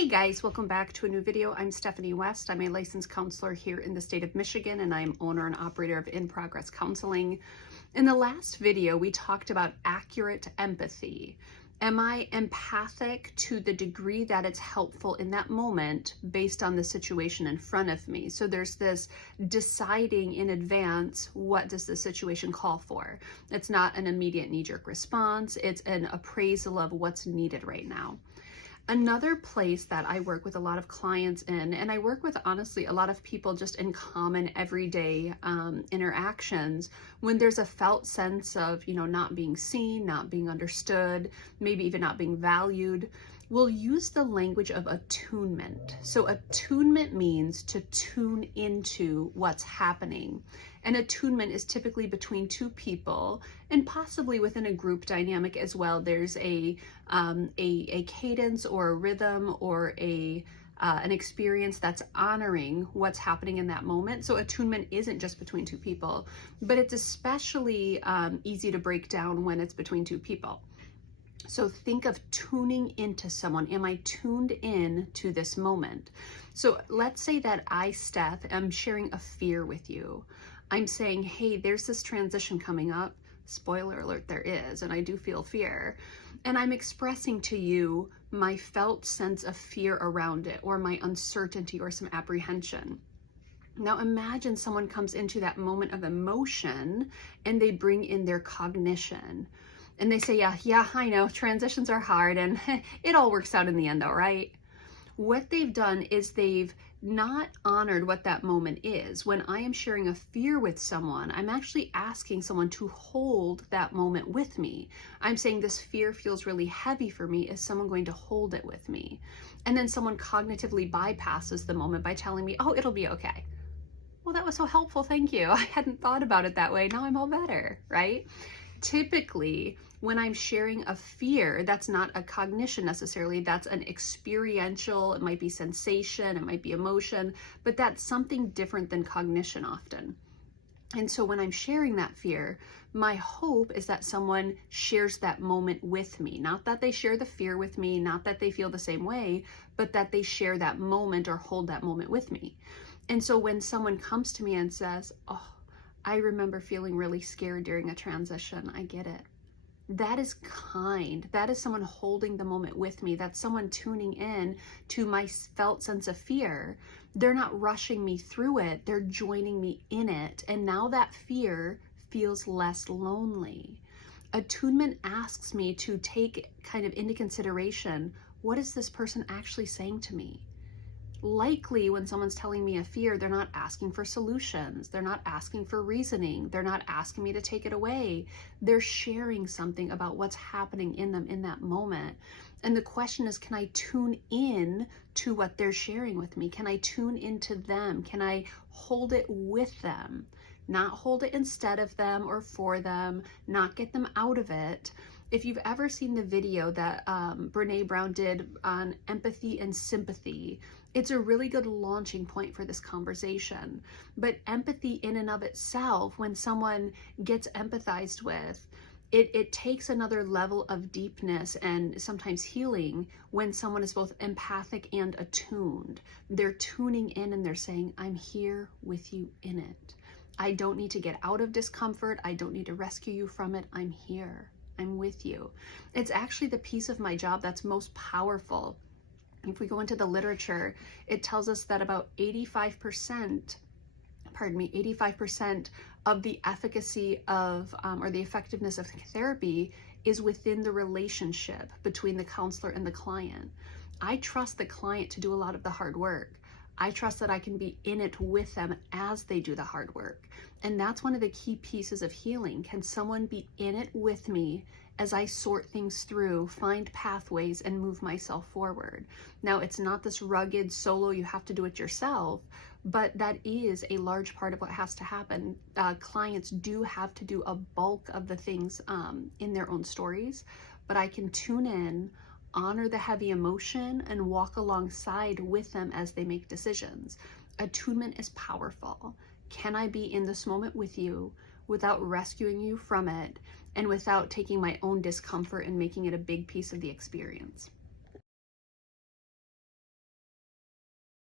Hey guys, welcome back to a new video. I'm Stephanie West. I'm a licensed counselor here in the state of Michigan, and I'm owner and operator of In Progress Counseling. In the last video, we talked about accurate empathy. Am I empathic to the degree that it's helpful in that moment based on the situation in front of me? So there's this deciding in advance, what does the situation call for? It's not an immediate knee-jerk response. It's an appraisal of what's needed right now. Another place that I work with a lot of clients in, and I work with honestly a lot of people just in common everyday interactions, when there's a felt sense of, not being seen, not being understood, maybe even not being valued, we'll use the language of attunement. So attunement means to tune into what's happening. And attunement is typically between two people, and possibly within a group dynamic as well. There's a cadence or a rhythm or an experience that's honoring what's happening in that moment. So attunement isn't just between two people, but it's especially easy to break down when it's between two people. So think of tuning into someone. Am I tuned in to this moment? So let's say that I, Steph, am sharing a fear with you. I'm saying, hey, there's this transition coming up. Spoiler alert, there is, and I do feel fear. And I'm expressing to you my felt sense of fear around it, or my uncertainty or some apprehension. Now imagine someone comes into that moment of emotion and they bring in their cognition. And they say, yeah, I know, transitions are hard and it all works out in the end though, right? What they've done is they've not honored what that moment is. When I am sharing a fear with someone, I'm actually asking someone to hold that moment with me. I'm saying this fear feels really heavy for me. Is someone going to hold it with me? And then someone cognitively bypasses the moment by telling me, oh, it'll be okay. Well, that was so helpful. Thank you. I hadn't thought about it that way. Now I'm all better, right? Typically, when I'm sharing a fear, that's not a cognition necessarily, that's an experiential, it might be sensation, it might be emotion, but that's something different than cognition often. And so when I'm sharing that fear, my hope is that someone shares that moment with me. Not that they share the fear with me, not that they feel the same way, but that they share that moment or hold that moment with me. And so when someone comes to me and says, oh, I remember feeling really scared during a transition, I get it. That is kind. That is someone holding the moment with me. That's someone tuning in to my felt sense of fear. They're not rushing me through it. They're joining me in it. And now that fear feels less lonely. Attunement asks me to take kind of into consideration, what is this person actually saying to me? Likely when someone's telling me a fear, they're not asking for solutions. They're not asking for reasoning. They're not asking me to take it away. They're sharing something about what's happening in them in that moment. And the question is, can I tune in to what they're sharing with me? Can I tune into them? Can I hold it with them? Not hold it instead of them or for them, not get them out of it. If you've ever seen the video that Brene Brown did on empathy and sympathy, it's a really good launching point for this conversation. But empathy in and of itself, when someone gets empathized with, it takes another level of deepness and sometimes healing when someone is both empathic and attuned. They're tuning in and they're saying, I'm here with you in it. I don't need to get out of discomfort. I don't need to rescue you from it. I'm here. I'm with you. It's actually the piece of my job that's most powerful. If we go into the literature, it tells us that about 85% of the efficacy of, or the effectiveness of therapy is within the relationship between the counselor and the client. I trust the client to do a lot of the hard work. I trust that I can be in it with them as they do the hard work. And that's one of the key pieces of healing. Can someone be in it with me as I sort things through, find pathways, and move myself forward? Now, it's not this rugged solo, you have to do it yourself, but that is a large part of what has to happen. Clients do have to do a bulk of the things in their own stories, but I can tune in, honor the heavy emotion, and walk alongside with them as they make decisions. Attunement is powerful. Can I be in this moment with you without rescuing you from it and without taking my own discomfort and making it a big piece of the experience?